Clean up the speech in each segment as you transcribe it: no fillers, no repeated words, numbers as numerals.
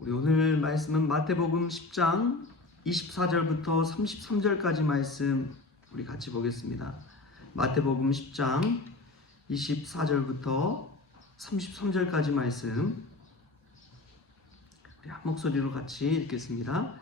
우리 오늘 말씀은 마태복음 10장 24절부터 33절까지 말씀 우리 같이 보겠습니다. 마태복음 10장 24절부터 33절까지 말씀 우리 한 목소리로 같이 읽겠습니다.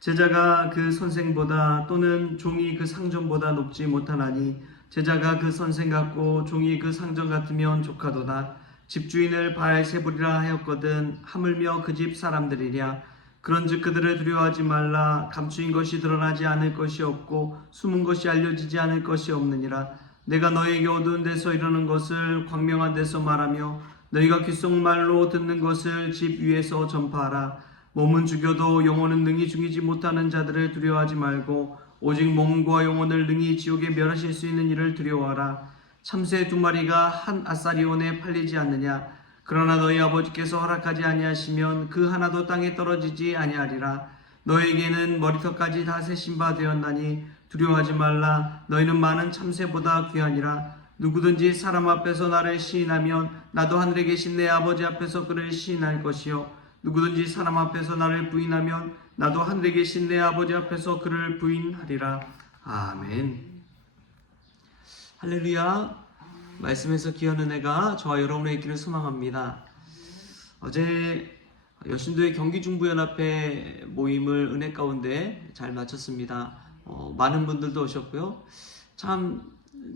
제자가 그 선생보다 또는 종이 그 상전보다 높지 못하나니 제자가 그 선생 같고 종이 그 상전 같으면 조카도다. 집주인을 바알세불이라 하였거든 하물며 그 집 사람들이랴. 그런즉 그들을 두려워하지 말라. 감추인 것이 드러나지 않을 것이 없고 숨은 것이 알려지지 않을 것이 없느니라. 내가 너에게 어두운 데서 이르는 것을 광명한 데서 말하며 너희가 귓속말로 듣는 것을 집 위에서 전파하라. 몸은 죽여도 영혼은 능히 죽이지 못하는 자들을 두려워하지 말고 오직 몸과 영혼을 능히 지옥에 멸하실 수 있는 이를 두려워하라. 참새 2마리가 한 아사리온에 팔리지 않느냐. 그러나 너희 아버지께서 허락하지 아니하시면 그 하나도 땅에 떨어지지 아니하리라. 너에게는 머리털까지 다 세신 바 되었나니 두려워하지 말라. 너희는 많은 참새보다 귀하니라. 누구든지 사람 앞에서 나를 시인하면 나도 하늘에 계신 내 아버지 앞에서 그를 시인할 것이요 누구든지 사람 앞에서 나를 부인하면 나도 하늘에 계신 내 아버지 앞에서 그를 부인하리라. 아멘. 할렐루야. 말씀에서 귀한 은혜가 저와 여러분의 있기를 소망합니다. 어제 여신도의 경기중부연합회 모임을 은혜 가운데 잘 마쳤습니다. 많은 분들도 오셨고요. 참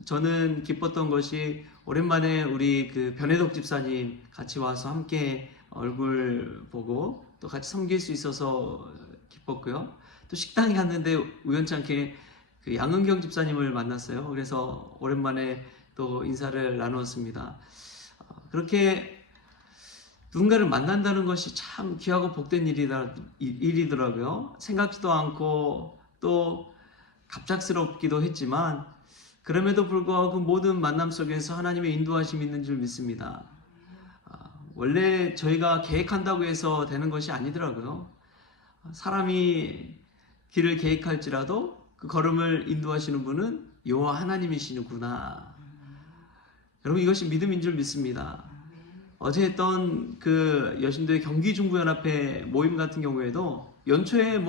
저는 기뻤던 것이 오랜만에 우리 그 변혜덕 집사님 같이 와서 함께 얼굴 보고 또 같이 섬길 수 있어서 기뻤고요. 또 식당에 갔는데 우연찮게 그 양은경 집사님을 만났어요. 그래서 오랜만에 또 인사를 나누었습니다. 그렇게 누군가를 만난다는 것이 참 귀하고 복된 일이더라고요. 생각지도 않고 또 갑작스럽기도 했지만 그럼에도 불구하고 그 모든 만남 속에서 하나님의 인도하심이 있는 줄 믿습니다. 원래 저희가 계획한다고 해서 되는 것이 아니더라고요. 사람이 길을 계획할지라도 그 걸음을 인도하시는 분은 여호와 하나님이시구나. 여러분 이것이 믿음인 줄 믿습니다. 어제 했던 그 여신도의 경기중부연합회 모임 같은 경우에도 연초에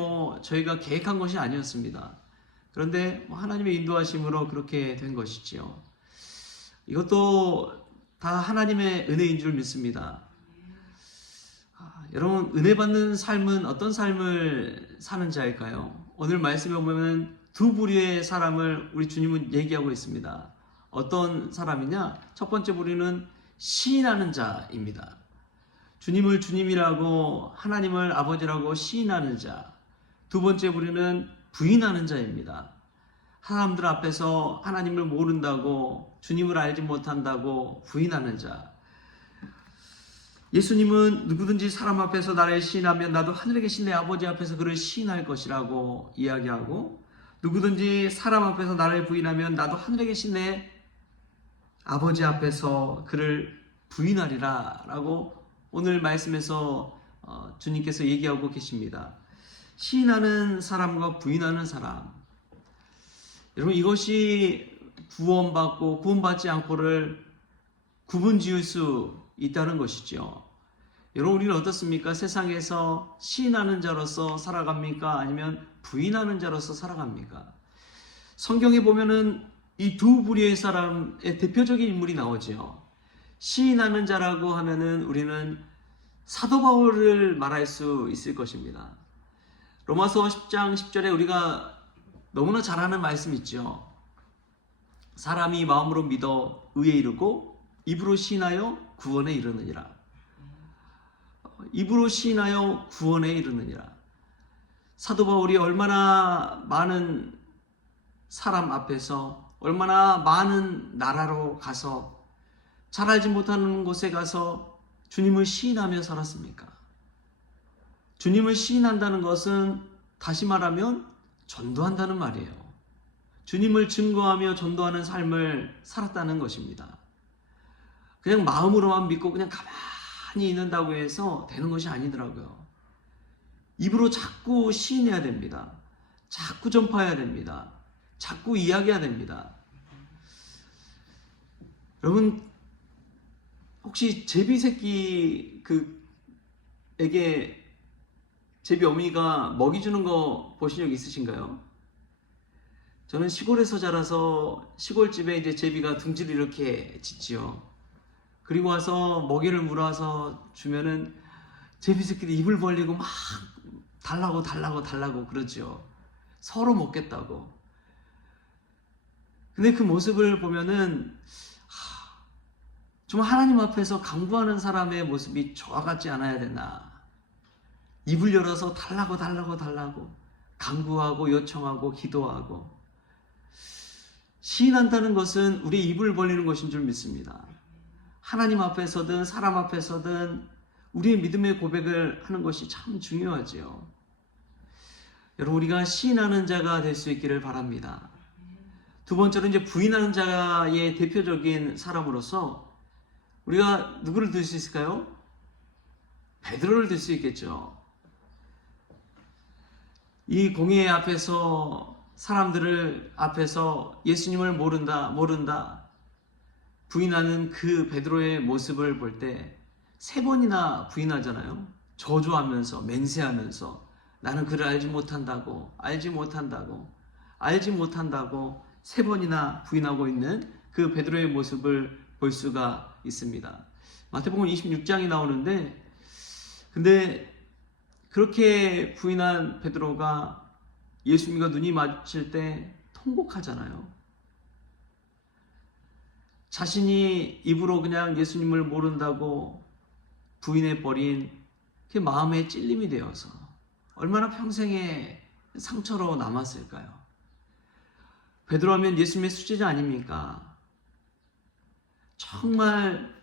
저희가 계획한 것이 아니었습니다. 그런데 하나님의 인도하심으로 그렇게 된 것이지요. 이것도 다 하나님의 은혜인 줄 믿습니다. 여러분 은혜 받는 삶은 어떤 삶을 사는 자일까요? 오늘 말씀에 보면 두 부류의 사람을 우리 주님은 얘기하고 있습니다. 어떤 사람이냐? 첫 번째 부류는 시인하는 자입니다. 주님을 주님이라고 하나님을 아버지라고 시인하는 자. 두 번째 부류는 부인하는 자입니다. 사람들 앞에서 하나님을 모른다고 주님을 알지 못한다고 부인하는 자. 예수님은 누구든지 사람 앞에서 나를 시인하면 나도 하늘에 계신 내 아버지 앞에서 그를 시인할 것이라고 이야기하고 누구든지 사람 앞에서 나를 부인하면 나도 하늘에 계신 내 아버지 앞에서 그를 부인하리라 라고 오늘 말씀에서 주님께서 얘기하고 계십니다. 시인하는 사람과 부인하는 사람. 여러분 이것이 구원받고 구원받지 않고를 구분 지을 수 있다는 것이죠. 여러분 우리는 어떻습니까? 세상에서 시인하는 자로서 살아갑니까? 아니면 부인하는 자로서 살아갑니까? 성경에 보면은 이 두 부류의 사람의 대표적인 인물이 나오죠. 시인하는 자라고 하면은 우리는 사도 바울을 말할 수 있을 것입니다. 로마서 10장 10절에 우리가 너무나 잘 아는 말씀 있죠. 사람이 마음으로 믿어 의에 이르고 입으로 시인하여 구원에 이르느니라. 입으로 시인하여 구원에 이르느니라. 사도 바울이 얼마나 많은 사람 앞에서 얼마나 많은 나라로 가서 잘 알지 못하는 곳에 가서 주님을 시인하며 살았습니까? 주님을 시인한다는 것은 다시 말하면 전도한다는 말이에요. 주님을 증거하며 전도하는 삶을 살았다는 것입니다. 그냥 마음으로만 믿고 그냥 가만히 있는다고 해서 되는 것이 아니더라고요. 입으로 자꾸 시인해야 됩니다. 자꾸 전파해야 됩니다. 자꾸 이야기해야 됩니다. 여러분 혹시 제비 새끼 에게 제비 어머니가 먹이 주는 거 보신 적 있으신가요? 저는 시골에서 자라서 시골집에 이제 제비가 둥지를 이렇게 짓지요. 그리고 와서 먹이를 물어서 주면은 제비 새끼들이 입을 벌리고 막 달라고 그러죠. 서로 먹겠다고. 근데 그 모습을 보면은 좀 하나님 앞에서 간구하는 사람의 모습이 저와 같지 않아야 되나. 입을 열어서 달라고 간구하고 요청하고 기도하고. 시인한다는 것은 우리 입을 벌리는 것인 줄 믿습니다. 하나님 앞에서든 사람 앞에서든 우리의 믿음의 고백을 하는 것이 참 중요하지요. 여러분, 우리가 시인하는 자가 될 수 있기를 바랍니다. 두 번째로 이제 부인하는 자의 대표적인 사람으로서 우리가 누구를 들 수 있을까요? 베드로를 들 수 있겠죠. 이 공회 앞에서 사람들을 앞에서 예수님을 모른다 부인하는 그 베드로의 모습을 볼 때 3번이나 부인하잖아요. 저주하면서 맹세하면서 나는 그를 알지 못한다고 3번이나 부인하고 있는 그 베드로의 모습을 볼 수가 있습니다. 마태복음 26장이 나오는데, 근데 그렇게 부인한 베드로가 예수님과 눈이 마주칠 때 통곡하잖아요. 자신이 입으로 그냥 예수님을 모른다고 부인해버린 그 마음의 찔림이 되어서 얼마나 평생의 상처로 남았을까요? 베드로하면 예수님의 수제자 아닙니까? 정말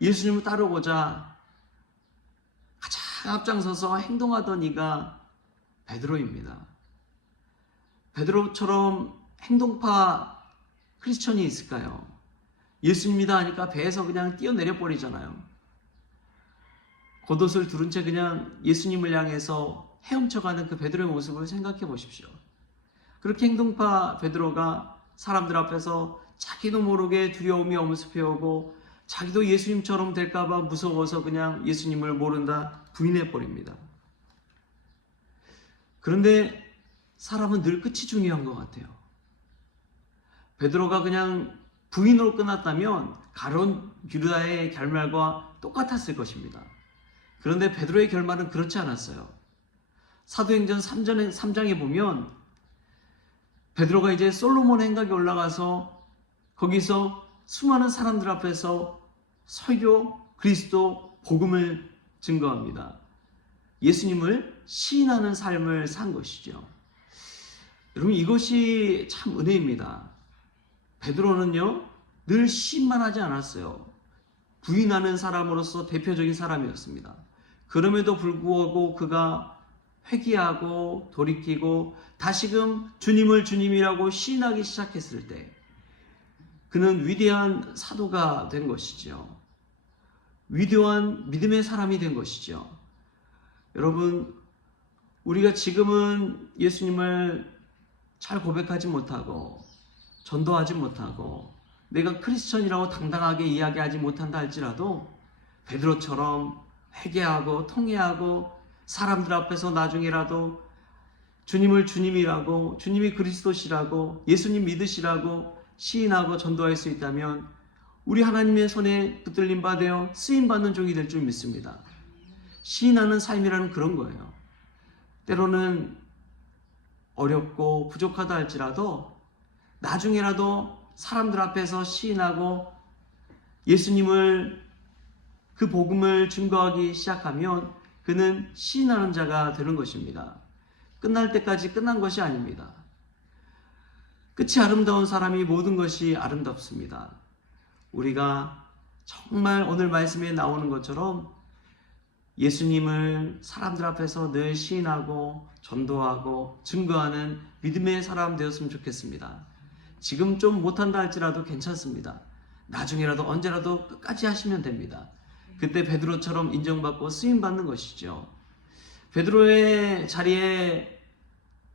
예수님을 따르고자 가장 앞장서서 행동하던 이가 베드로입니다. 베드로처럼 행동파 크리스천이 있을까요? 예수님이다 하니까 배에서 그냥 뛰어내려 버리잖아요. 겉옷을 두른 채 그냥 예수님을 향해서 헤엄쳐가는 그 베드로의 모습을 생각해 보십시오. 그렇게 행동파 베드로가 사람들 앞에서 자기도 모르게 두려움이 엄습해오고 자기도 예수님처럼 될까봐 무서워서 그냥 예수님을 모른다 부인해 버립니다. 그런데 사람은 늘 끝이 중요한 것 같아요. 베드로가 그냥 부인으로 끝났다면 가룟 유다의 결말과 똑같았을 것입니다. 그런데 베드로의 결말은 그렇지 않았어요. 사도행전 3장에 보면 베드로가 이제 솔로몬 행각에 올라가서 거기서 수많은 사람들 앞에서 설교, 그리스도, 복음을 증거합니다. 예수님을 시인하는 삶을 산 것이죠. 여러분, 이것이 참 은혜입니다. 베드로는요, 늘 시인만 하지 않았어요. 부인하는 사람으로서 대표적인 사람이었습니다. 그럼에도 불구하고 그가 회개하고 돌이키고 다시금 주님을 주님이라고 시인하기 시작했을 때 그는 위대한 사도가 된 것이죠. 위대한 믿음의 사람이 된 것이죠. 여러분, 우리가 지금은 예수님을 잘 고백하지 못하고 전도하지 못하고 내가 크리스천이라고 당당하게 이야기하지 못한다 할지라도 베드로처럼 회개하고 통회하고 사람들 앞에서 나중에라도 주님을 주님이라고, 주님이 그리스도시라고, 예수님 믿으시라고 시인하고 전도할 수 있다면 우리 하나님의 손에 붙들림 받아 쓰임받는 종이 될 줄 믿습니다. 시인하는 삶이라는 그런 거예요. 때로는 어렵고 부족하다 할지라도 나중에라도 사람들 앞에서 시인하고 예수님을, 그 복음을 증거하기 시작하면 그는 시인하는 자가 되는 것입니다. 끝날 때까지 끝난 것이 아닙니다. 끝이 아름다운 사람이 모든 것이 아름답습니다. 우리가 정말 오늘 말씀에 나오는 것처럼 예수님을 사람들 앞에서 늘 시인하고 전도하고 증거하는 믿음의 사람 되었으면 좋겠습니다. 지금 좀 못한다 할지라도 괜찮습니다. 나중에라도 언제라도 끝까지 하시면 됩니다. 그때 베드로처럼 인정받고 쓰임받는 것이죠. 베드로의 자리에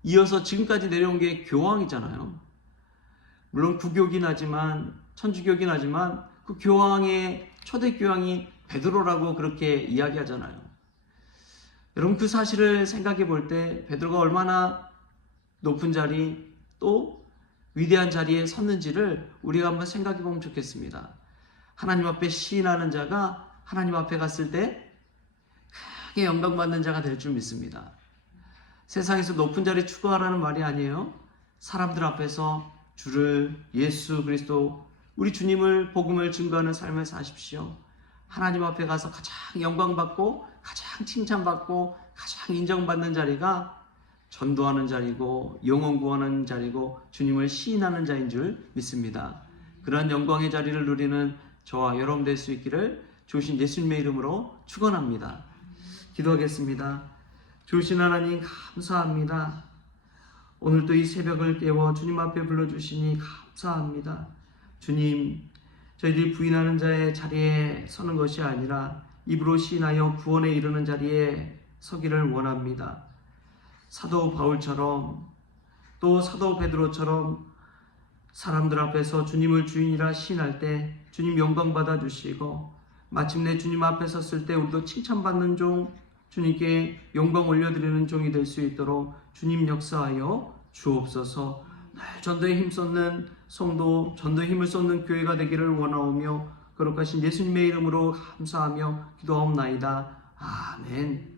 이어서 지금까지 내려온 게 교황이잖아요. 물론 구교긴 하지만, 천주교긴 하지만 그 교황의 초대 교황이 베드로라고 그렇게 이야기하잖아요. 여러분, 그 사실을 생각해 볼 때 베드로가 얼마나 높은 자리 또 위대한 자리에 섰는지를 우리가 한번 생각해 보면 좋겠습니다. 하나님 앞에 시인하는 자가 하나님 앞에 갔을 때 크게 영광받는 자가 될 줄 믿습니다. 세상에서 높은 자리 추구하라는 말이 아니에요. 사람들 앞에서 주를, 예수 그리스도, 우리 주님을, 복음을 증거하는 삶을 사십시오. 하나님 앞에 가서 가장 영광받고 가장 칭찬받고 가장 인정받는 자리가 전도하는 자리고 영혼 구원하는 자리고 주님을 시인하는 자인 줄 믿습니다. 그러한 영광의 자리를 누리는 저와 여러분 될 수 있기를 주신 예수님의 이름으로 축원합니다. 기도하겠습니다. 주신 하나님 감사합니다. 오늘도 이 새벽을 깨워 주님 앞에 불러주시니 감사합니다. 주님, 저희들이 부인하는 자의 자리에 서는 것이 아니라 입으로 시인하여 구원에 이르는 자리에 서기를 원합니다. 사도 바울처럼 또 사도 베드로처럼 사람들 앞에서 주님을 주인이라 시인할 때 주님 영광 받아 주시고 마침내 주님 앞에 섰을 때 우리도 칭찬받는 종, 주님께 영광 올려드리는 종이 될 수 있도록 주님 역사하여 주옵소서. 늘 전도에 힘쏟는 성도, 전도에 힘을 쏟는 교회가 되기를 원하오며 거룩하신 예수님의 이름으로 감사하며 기도하옵나이다. 아멘.